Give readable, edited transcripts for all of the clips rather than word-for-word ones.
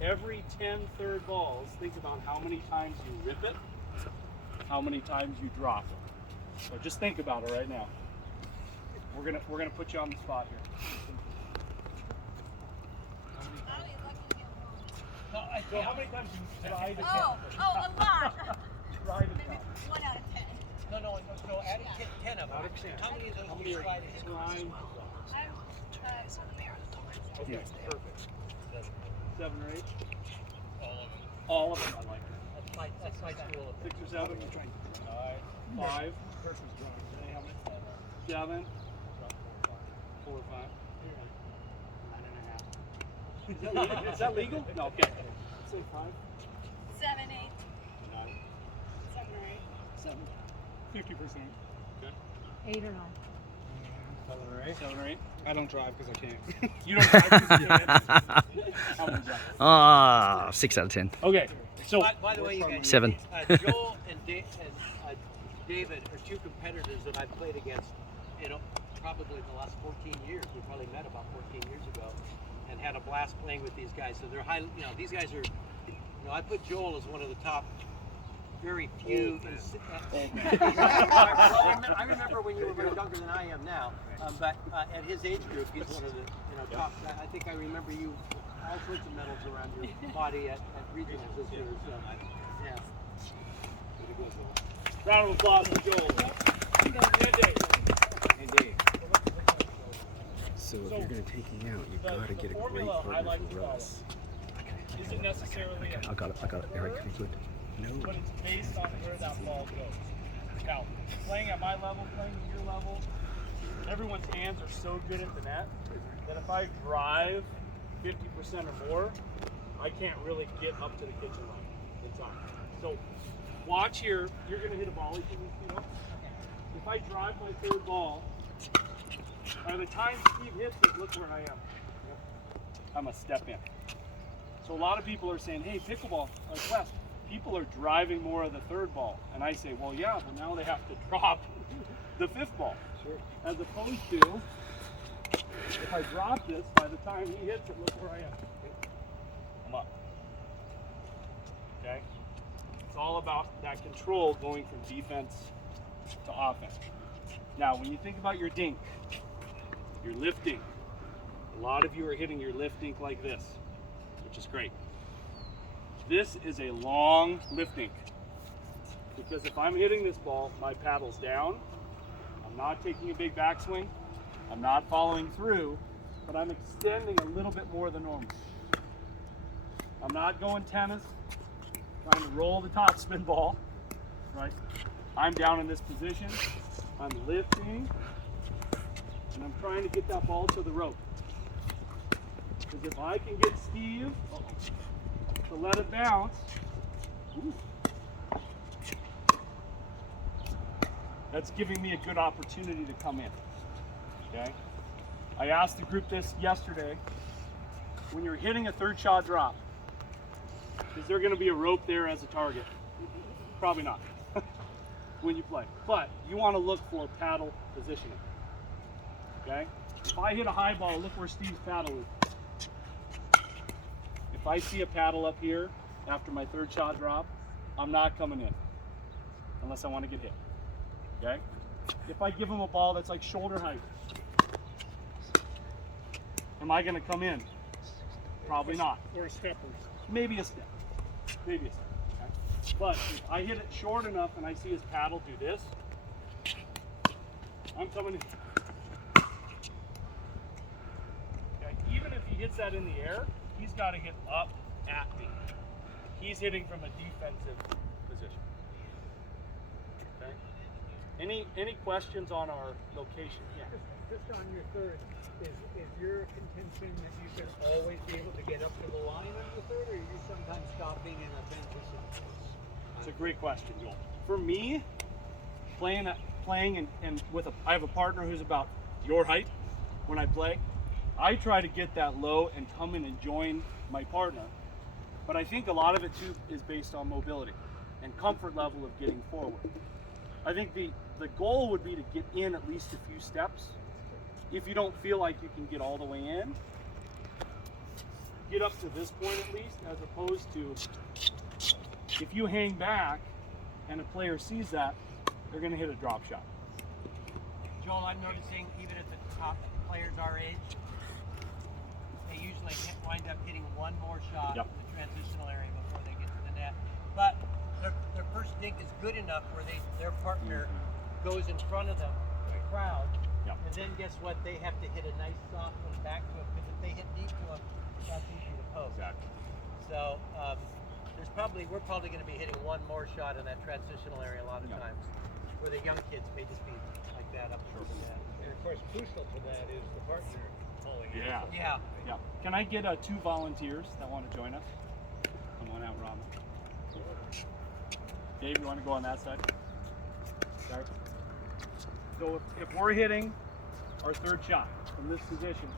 every 10 third balls, think about how many times you rip it, how many times you drop it. So just think about it right now. We're gonna put you on the spot here. So how many times you try to Oh, a lot. try to Maybe 1 out of 10. No, add 10 of them. How many of those do you try to hit? Okay, perfect. 7 or 8? All of them. I like it. That's my school. 6 or 7? 5. 7. 4 or 5. 9.5. Is that legal? No, okay. Say 5. 7, 8. 9. 7 or 8. 7. 50%. Okay. 8 or 9. 7 or 8. 7 or 8. I don't drive because I can't. You don't drive because you can't? How many drive? 6 out of 10. Okay. So, By the way, you guys, 7. Joel and David are two competitors that I've played against, probably the last 14 years. We probably met about 14 years ago and had a blast playing with these guys. So they're high, these guys are, I put Joel as one of the top, very few. I remember when you were much younger than I am now, but at his age group, he's one of the, top. I think I remember you, all sorts of medals around your body at regionals this year. So, yeah. round of applause for Joel. Hey, Dave. So if you're going to take me out, you've got to get a great partner for Russ. Isn't necessarily I got it. All right, good. No. but it's based on where that ball goes. Now, playing at my level, playing at your level, everyone's hands are so good at the net that if I drive 50% or more, I can't really get up to the kitchen line in time. So watch here, you're gonna hit a volley from this field. If I drive my third ball, by the time Steve hits it, look where I am. I'm a step in. So a lot of people are saying, hey, pickleball, like Wes, people are driving more of the third ball. And I say, well, yeah, but now they have to drop the fifth ball. Sure. As opposed to, if I drop this, by the time he hits it, look where I am. I'm up. Okay? It's all about that control going from defense to offense. Now, when you think about your dink, your lifting, a lot of you are hitting your lift dink like this, which is great. This is a long lift dink because if I'm hitting this ball, my paddle's down, I'm not taking a big backswing, I'm not following through, but I'm extending a little bit more than normal. I'm not going tennis, trying to roll the topspin ball, right? I'm down in this position, I'm lifting, and I'm trying to get that ball to the rope. Because if I can get Steve to let it bounce, that's giving me a good opportunity to come in. Okay? I asked the group this yesterday. When you're hitting a third shot drop, is there going to be a rope there as a target? Probably not when you play. But you want to look for paddle positioning. Okay? If I hit a high ball, look where Steve's paddle is. If I see a paddle up here after my third shot drop, I'm not coming in unless I want to get hit. Okay? If I give him a ball that's like shoulder height, am I going to come in? Probably not. Or steppers. Maybe a step. Maybe a step. Okay? But if I hit it short enough and I see his paddle do this, I'm coming in. Okay? Even if he hits that in the air, he's got to hit up at me. He's hitting from a defensive position. Okay? Any questions on our location? Yeah. Just on your third, is your contention that you should always be able to get up to the line on the third, or are you sometimes stopping in a transition? It's a great question, Joel. For me, playing and with I have a partner who's about your height when I play. I try to get that low and come in and join my partner. But I think a lot of it too is based on mobility and comfort level of getting forward. I think the goal would be to get in at least a few steps. If you don't feel like you can get all the way in, get up to this point at least, as opposed to if you hang back and a player sees that, they're going to hit a drop shot. Joel, I'm noticing even at the top players our age, they usually wind up hitting one more shot Yep. in the transitional area before they get to the net. But their first dink is good enough where their partner goes in front of the crowd. Yep. And then guess what? They have to hit a nice soft one back to them, because if they hit deep to them, that's easy to post. Exactly. So we're probably going to be hitting one more shot in that transitional area a lot of Yep. times, where the young kids may just be like that up towards the net. And of course, crucial to that is the partner pulling it. Yeah. Yeah. Yeah. Can I get 2 volunteers that want to join us? Come on out, Robin. Dave, you want to go on that side? Okay. So if we're hitting our third shot from this position,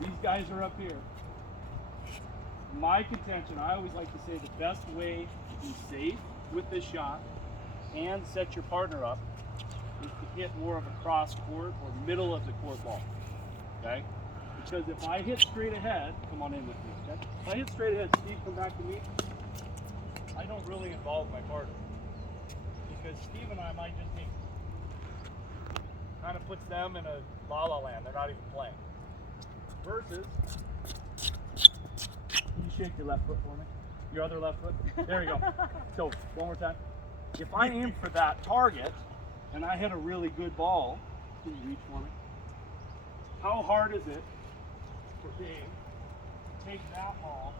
these guys are up here. My contention, I always like to say the best way to be safe with this shot and set your partner up is to hit more of a cross court or middle of the court ball. Okay? Because if I hit straight ahead, come on in with me, okay? If I hit straight ahead, Steve, come back to me. I don't really involve my partner. Because Steve and I might just think, kind of puts them in a la-la land. They're not even playing. Versus, can you shake your left foot for me? Your other left foot? There you go. So, one more time. If I aim for that target, and I hit a really good ball, can you reach for me? How hard is it for Dave to take that ball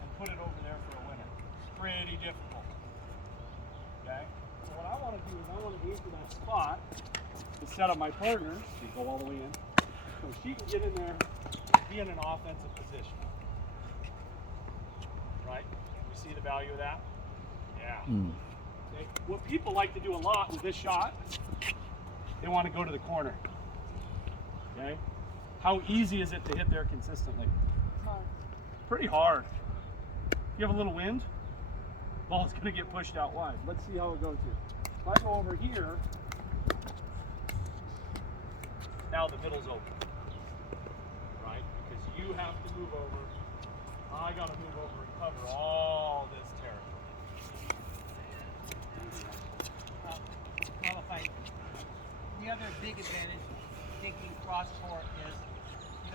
and put it over there for a winner? Pretty difficult. Okay? So what I want to do is I want to aim for that spot to set up my partner. She go all the way in. So she can get in there and be in an offensive position. Right? You see the value of that? Yeah. Okay. What people like to do a lot with this shot, they want to go to the corner. Okay? How easy is it to hit there consistently? Pretty hard. You have a little wind, ball's going to get pushed out wide. Let's see how it goes here. If I go over here, now the middle's open. Right? Because you have to move over. I got to move over and cover all this territory. Qualified. The other big advantage of taking cross court is,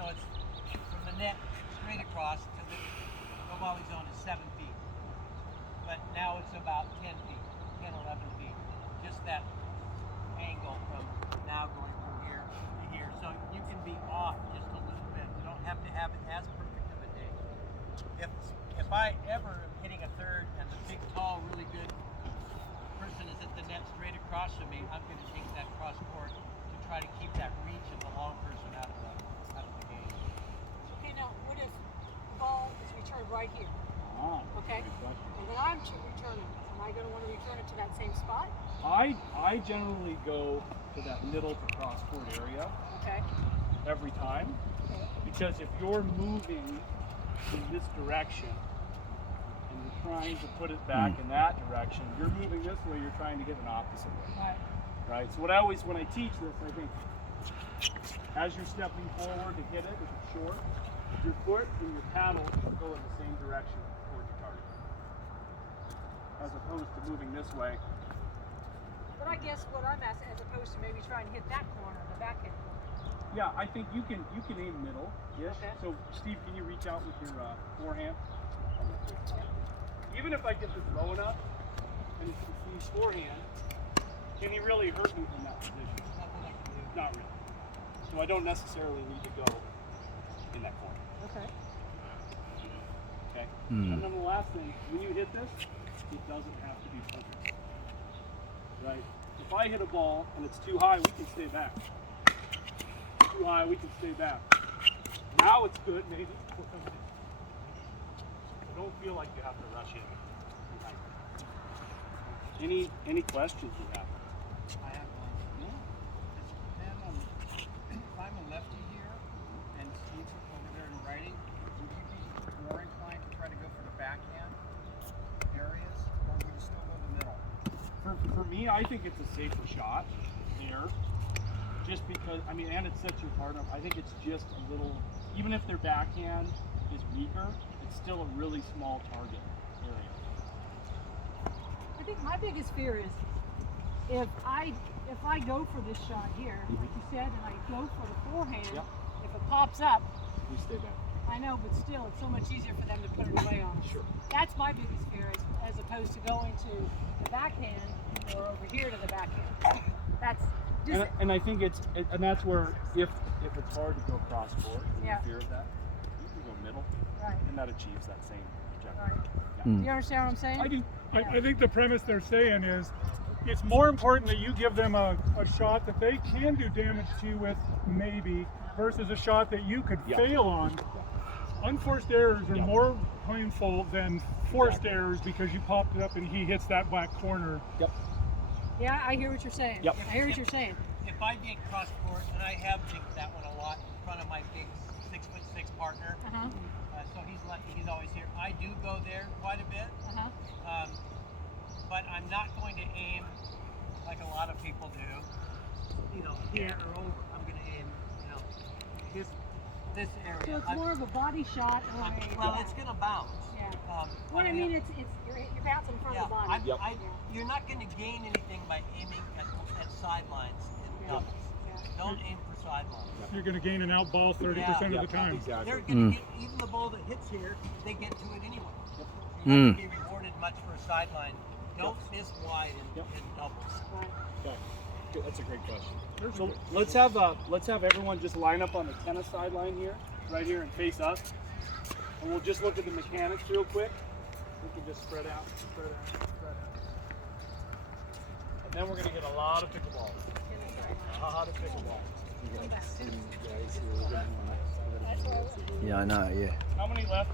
it's from the net straight across to the volley zone is 7 feet. But now it's about 10 feet, 10, 11 feet. Just that angle from now going from here to here. So you can be off just a little bit. You don't have to have it as perfect of a day. If I ever am hitting a third and the big, tall, really good person is at the net straight across from me, I'm going to take that cross court to try to keep that reach of the long person out of the game. Okay, now what if the ball is returned right here? Okay? Good question. And then I'm to return it. Am I going to want to return it to that same spot? I generally go to that middle to cross court area Okay. every time, because if you're moving in this direction and you're trying to put it back in that direction, you're moving this way, you're trying to get an opposite way. Right. Right? So when I teach this, I think as you're stepping forward to hit it, if it's short, your foot and your paddle go in the same direction towards your target, as opposed to moving this way. But I guess what I'm asking, as opposed to maybe trying to hit that corner, the backhand corner. Yeah, I think you can aim middle-ish. Okay. So Steve, can you reach out with your forehand? Even if I get this low enough and it's Steve's forehand, can he really hurt me from that position? Nothing I can do. Not really. So I don't necessarily need to go in that corner. Okay. Okay. And then the last thing, when you hit this, it doesn't have to be perfect. Right? If I hit a ball and it's too high, we can stay back. Too high, we can stay back. Now it's good, maybe. So don't feel like you have to rush in. Any questions you have? I have one. If I'm a lefty here and Steve's over there in writing, would you be more inclined to try to go for the backhand areas, or would you still go the middle? For me, I think it's a safer shot there. Just because, and it sets your partner up. I think it's just a little, even if they're backhand, is weaker, it's still a really small target area. I think my biggest fear is if I go for this shot here, like you said, and I go for the forehand, Yep. if it pops up, We stay back. I know, but still, it's so much easier for them to put it away on us. Sure. That's my biggest fear, as opposed to going to the backhand or over here to the backhand. That's just, And I think and that's where if it's hard to go cross court, and Yeah. you fear of that, you can go middle, right, and that achieves that same objective. right. Yeah. Do you understand what I'm saying? I do. Yeah. I think the premise they're saying is it's more important that you give them a shot that they can do damage to you with, maybe, versus a shot that you could Yeah. fail on. Unforced errors are Yeah. more painful than forced errors because you popped it up and he hits that black corner. Yep. Yeah, I hear what you're saying. Yep. I hear what you're saying. If I dink cross court, and I have dinked that one a lot in front of my big 6'6" partner, Uh-huh. so he's lucky, he's always here. I do go there quite a bit, Uh-huh. but I'm not going to aim like a lot of people do, here or over. I'm going to aim, this area. So it's more of a body shot or a... Well, it's going to bounce. Yeah. Um, What I mean, you're bouncing from the body. Yep. You're not going to gain anything by aiming at sidelines in Yeah. doubles. Yeah. Don't aim for sidelines. You're going to gain an out ball 30% of the time. Exactly. They're going to get, even the ball that hits here, they get to it anyway. You're not going to be rewarded much for a sideline. Don't miss wide in doubles. Right. Okay. Good. That's a great question. So let's have everyone just line up on the tennis sideline here, right here, and face us, and we'll just look at the mechanics real quick. We can just spread out, spread out, spread out, and then we're gonna get a lot of pickleball. A lot of pickleball. Yeah, I know, yeah. How many lefties